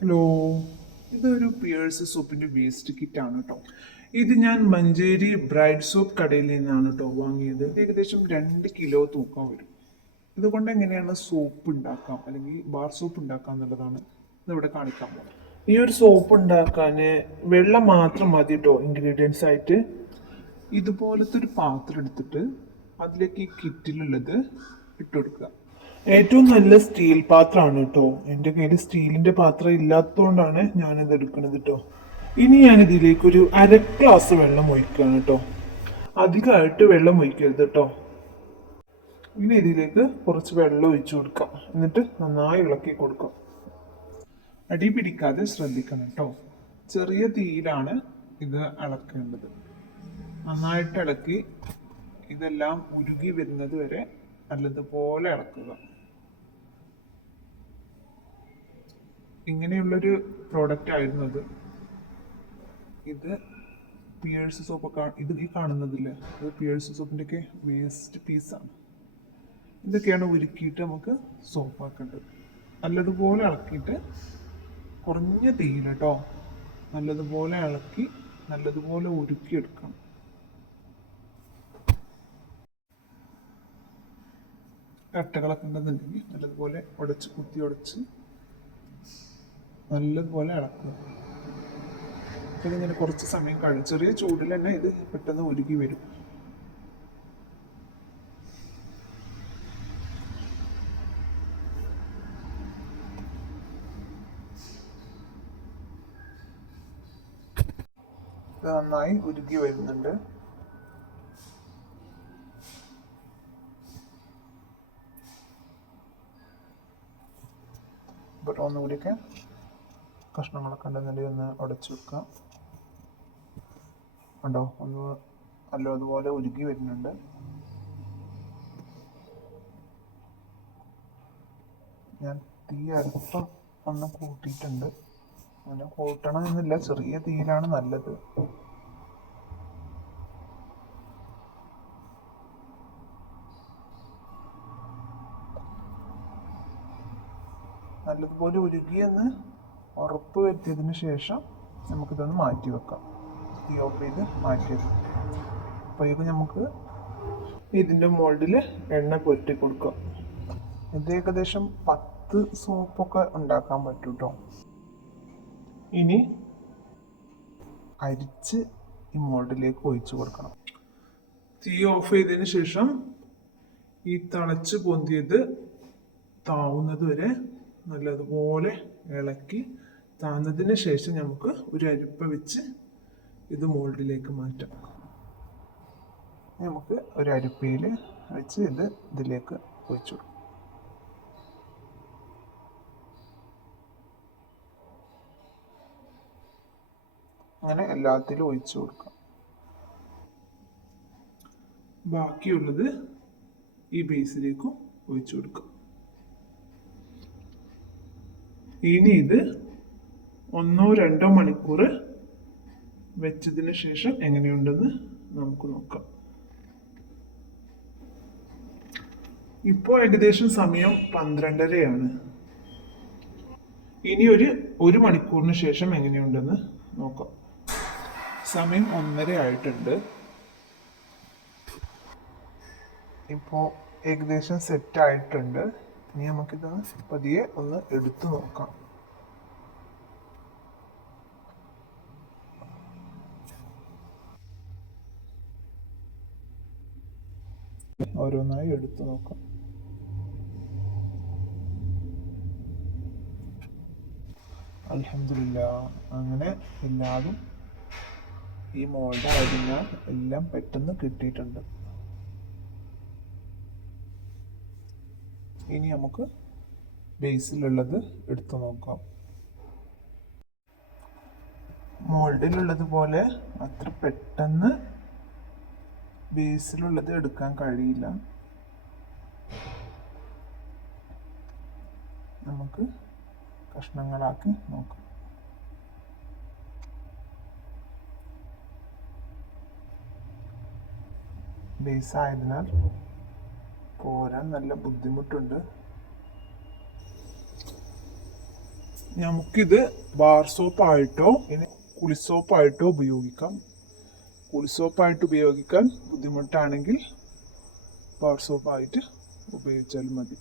Hello, ഇതൊരു Pierce സോപ്പിന്റെ waste kit ആണ് കേട്ടോ. ഇത് ഞാൻ മഞ്ചേരി ബ്രൈഡ് സോപ്പ് കടയിൽ നിന്നാണ് കേട്ടോ വാങ്ങിയത്. ഏകദേശം 2 കിലോ തൂക്കം വരും. ഇതുകൊണ്ട് എങ്ങനെയാണ് സോപ്പ് ഉണ്ടാക്കാം അല്ലെങ്കിൽ ബാർ സോപ്പ് ഉണ്ടാക്കാം എന്നുള്ളതാണ് ഇതിവിടെ കാണിക്കാൻ പോകുന്നത്. ഈ ഒരു സോപ്പ് ഉണ്ടാക്കാൻ വെള്ളം മാത്രം മതി കേട്ടോ ഇൻഗ്രീഡിയൻസ് ആയിട്ട്. ഇതുപോലത്തെ ഒരു പാത്രം എടുത്തിട്ട് അതിലേക്ക് ഈ കിറ്റിലുള്ളത് ഇട്ടുകൊടുക്കുക. ഏറ്റവും നല്ല സ്റ്റീൽ പാത്രമാണ് കേട്ടോ. എൻ്റെ കയ്യിൽ സ്റ്റീലിന്റെ പാത്രം ഇല്ലാത്തതുകൊണ്ടാണ് ഞാനിത് എടുക്കുന്നത് കേട്ടോ. ഇനി ഞാൻ ഇതിലേക്ക് ഒരു 1/2 ഗ്ലാസ് വെള്ളം ഒഴിക്കുകയാണ് കേട്ടോ. അധികമായിട്ട് വെള്ളം ഒഴിക്കരുത് കേട്ടോ. ഇനി ഇതിലേക്ക് കുറച്ച് വെള്ളം ഒഴിച്ചു കൊടുക്കാം. എന്നിട്ട് നന്നായി ഇളക്കി കൊടുക്കാം. അടി പിടിക്കാതെ ശ്രദ്ധിക്കണം കേട്ടോ. ചെറിയ തീയിലാണ് ഇത് ഇളക്കേണ്ടത്. നന്നായിട്ട് ഇളക്കി ഇതെല്ലാം ഉരുകി വരുന്നത് വരെ നല്ലതുപോലെ ഇളക്കുക. ഇങ്ങനെയുള്ളൊരു പ്രോഡക്റ്റ് ആയിരുന്നു അത്. ഇത് പിയേഴ്സ് സോപ്പൊക്കെ ഇത് ഈ കാണുന്നതില്ല, ഇത് പിയേഴ്സ് സോപ്പിൻ്റെ ഒക്കെ വേസ്റ്റ് പീസാണ്. ഇതൊക്കെയാണ് ഉരുക്കിയിട്ട് നമുക്ക് സോപ്പാക്കേണ്ടത്. നല്ലതുപോലെ ഇളക്കിയിട്ട് കുറഞ്ഞ തീയിൽ കേട്ടോ നല്ലതുപോലെ ഇളക്കി നല്ലതുപോലെ ഉരുക്കിയെടുക്കണം. കട്ടകളൊക്കെ ഉണ്ടെന്നുണ്ടെങ്കിൽ നല്ലതുപോലെ കുത്തി ഉടച്ച് നല്ലതുപോലെ ഇളക്കുക. അപ്പോൾ ഇതിങ്ങനെ കുറച്ച് സമയം കഴിയും. ചെറിയ ചൂടിൽ തന്നെ ഇത് പെട്ടെന്ന് ഉരുകി വരും. ഇത് നന്നായി ഉരുകി വരുന്നുണ്ട്. ഇപ്പോൾ ഒന്നുകൂടിയൊക്കെ കഷ്ണങ്ങളൊക്കെ ഉണ്ടെന്നുണ്ടെങ്കിൽ ഒന്ന് ഉടച്ചു വെക്കാം. ഉണ്ടോ, ഒന്ന് നല്ലതുപോലെ ഉരുകി വരുന്നുണ്ട്. ഞാൻ തീ അല്പം ഒന്ന് കൂട്ടിയിട്ടുണ്ട്. അങ്ങനെ കൂട്ടണം എന്നില്ല, ചെറിയ തീയിലാണ് നല്ലത്. നല്ലതുപോലെ ഉരുകിയെന്ന് ഉറപ്പ് വരുത്തിയതിന് ശേഷം നമുക്കിതൊന്ന് മാറ്റി വെക്കാം. തീ ഓഫ് ചെയ്ത് മാറ്റി വെക്കാം. അപ്പോഴേക്കും നമുക്ക് ഇതിൻ്റെ മോൾഡിൽ എണ്ണ പുരട്ടി കൊടുക്കാം. ഇത് ഏകദേശം 10 സോപ്പൊക്കെ ഉണ്ടാക്കാൻ പറ്റും കേട്ടോ. ഇനി അരിച്ച് ഈ മോൾഡിലേക്ക് ഒഴിച്ചു കൊടുക്കണം. തീ ഓഫ് ചെയ്തതിന് ശേഷം ഈ തിളച്ച് പൊന്തിയത് താവുന്നത് വരെ നല്ലതുപോലെ ഇളക്കി താന്നതിന് ശേഷം നമുക്ക് ഒരു അരിപ്പ വെച്ച് ഇത് മോൾഡിലേക്ക് മാറ്റാം. നമുക്ക് ഒരു അരിപ്പയിൽ വെച്ച് ഇതിലേക്ക് ഒഴിച്ചു കൊടുക്കാം. അങ്ങനെ എല്ലാത്തിലും ഒഴിച്ചു കൊടുക്കാം. ബാക്കിയുള്ളത് ഈ ബേസിലേക്കും ഒഴിച്ചു കൊടുക്കാം. ഇനി ഇത് 1-2 മണിക്കൂർ വെച്ചതിന് ശേഷം എങ്ങനെയുണ്ടെന്ന് നമുക്ക് നോക്കാം. ഇപ്പോൾ ഏകദേശം സമയം 12:30 ഇനി ഒരു മണിക്കൂറിന് ശേഷം എങ്ങനെയുണ്ടെന്ന് നോക്കാം. സമയം 1:30 ആയിട്ടുണ്ട്. ഇപ്പോൾ ഏകദേശം സെറ്റ് ആയിട്ടുണ്ട്. ഇനി നമുക്കിത് പതിയെ ഒന്ന് എടുത്തു നോക്കാം. ഓരോന്നായി എടുത്തു നോക്കാം. അൽഹംദുലില്ലാഹ്, അങ്ങനെ എല്ലാതും ഈ മോൾഡ് ആയതിനാൽ എല്ലാം പെട്ടെന്ന് കിട്ടിയിട്ടുണ്ട്. ഇനി നമുക്ക് ബേസിലുള്ളത് എടുത്തു നോക്കാം. മോൾഡിലുള്ളത് പോലെ അത്ര പെട്ടെന്ന് ബേസിലുള്ളത് എടുക്കാൻ കഴിയില്ല. നമുക്ക് കഷ്ണങ്ങളാക്കി നോക്കാം. ബേസ് ആയതിനാൽ പോരാൻ നല്ല ബുദ്ധിമുട്ടുണ്ട്. നമുക്കിത് ബാർ സോപ്പായിട്ടോ ഇനി കുളിസോപ്പായിട്ടോ ഉപയോഗിക്കാം. കുളിസോപ്പായിട്ട് ഉപയോഗിക്കാൻ ബുദ്ധിമുട്ടാണെങ്കിൽ ബാർ സോപ്പായിട്ട് ഉപയോഗിച്ചാൽ മതി.